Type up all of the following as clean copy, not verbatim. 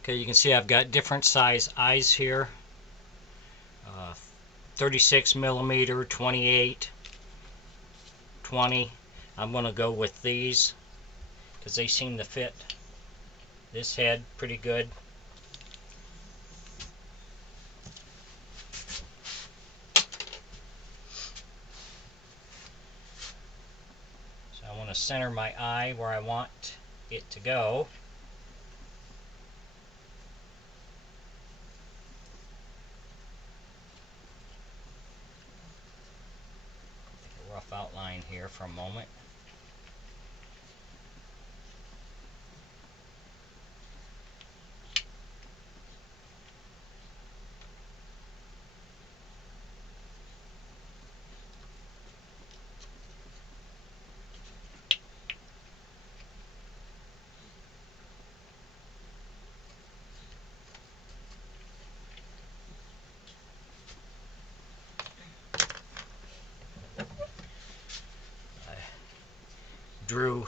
Okay, you can see I've got different size eyes here. 36 millimeter, 28, 20. I'm going to go with these because they seem to fit this head pretty good. So I want to center my eye where I want it to go. Take a rough outline here for a moment. Drew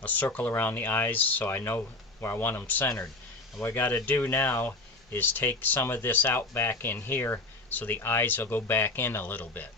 a circle around the eyes so I know where I want them centered. And what I got to do now is take some of this out back in here so the eyes will go back in a little bit.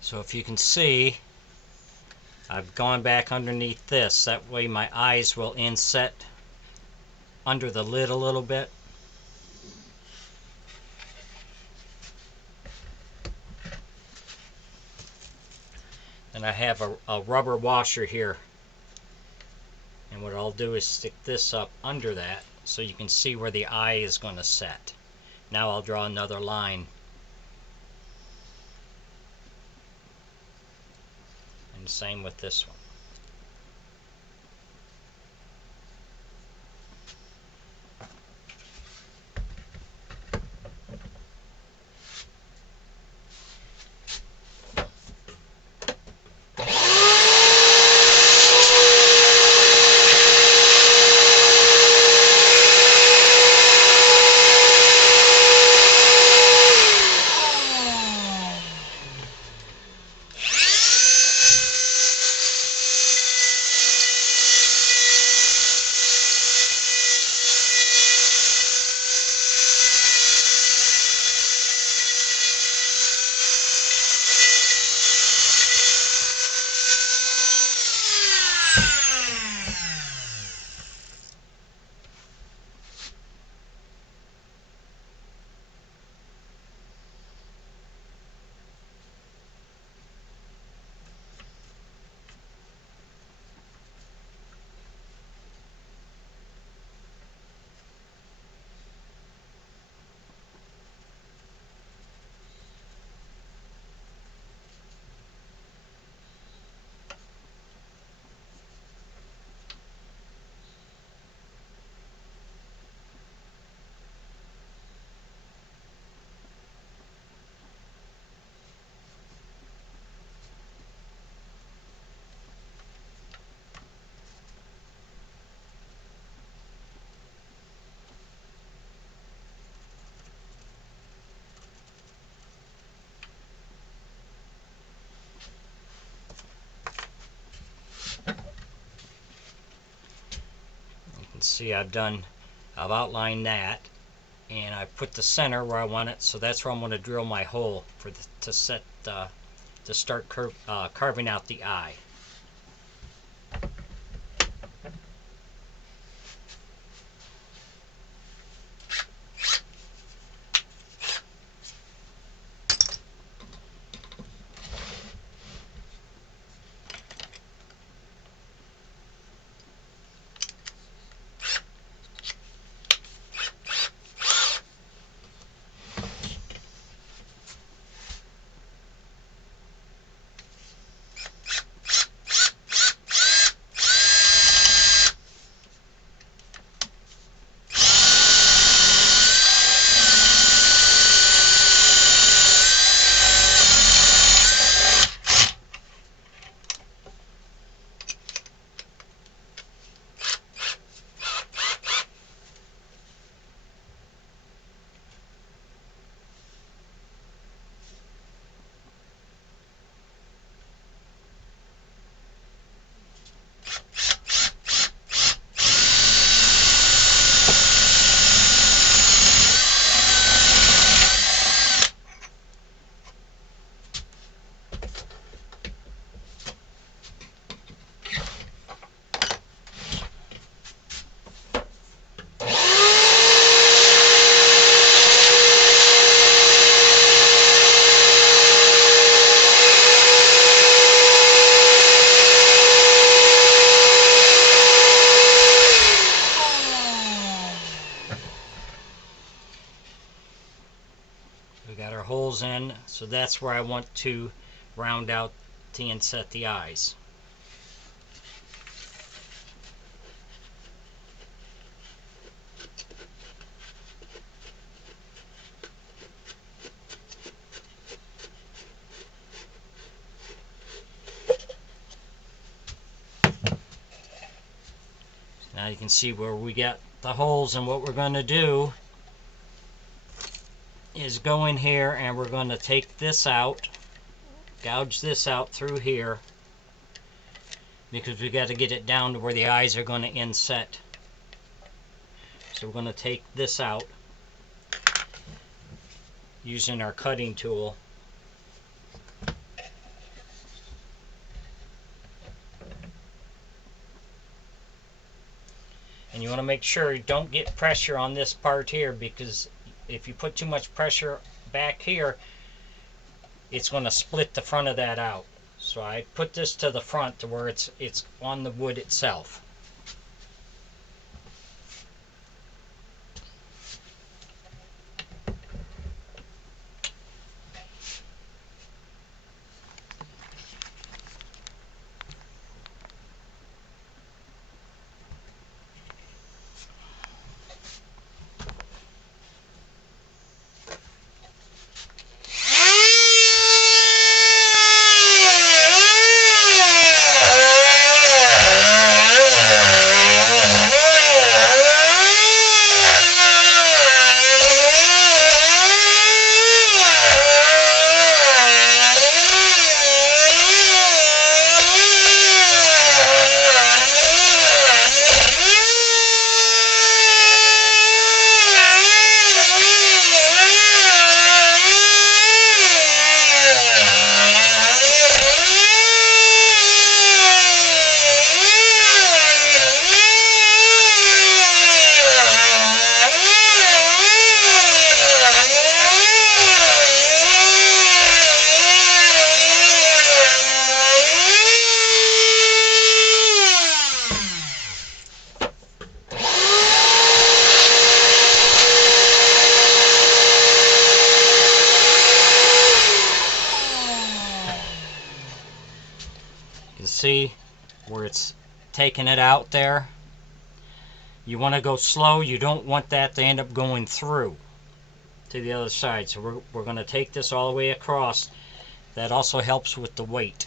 So if you can see, I've gone back underneath this. That way my eyes will inset under the lid a little bit. And I have a rubber washer here. And what I'll do is stick this up under that so you can see where the eye is going to set. Now I'll draw another line. And same with this one. see I've outlined that, and I've put the center where I want it, so that's where I'm going to drill my hole to start carving out the eye. We got our holes in, so that's where I want to round out to inset the eyes. Now you can see where we got the holes, and what we're going to do is go in here and we're going to take this out, gouge this out through here, because we got to get it down to where the eyes are going to inset. So we're going to take this out using our cutting tool. And you want to make sure you don't get pressure on this part here, because if you put too much pressure back here, it's going to split the front of that out. So I put this to the front to where it's on the wood itself. You can see where it's taking it out there. You want to go slow. You don't want that to end up going through to the other side. So we're going to take this all the way across. That also helps with the weight.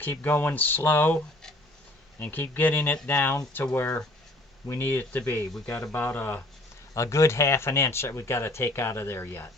keep going slow and keep getting it down to where we need it to be. We got about a good 1/2 inch that we got to take out of there yet.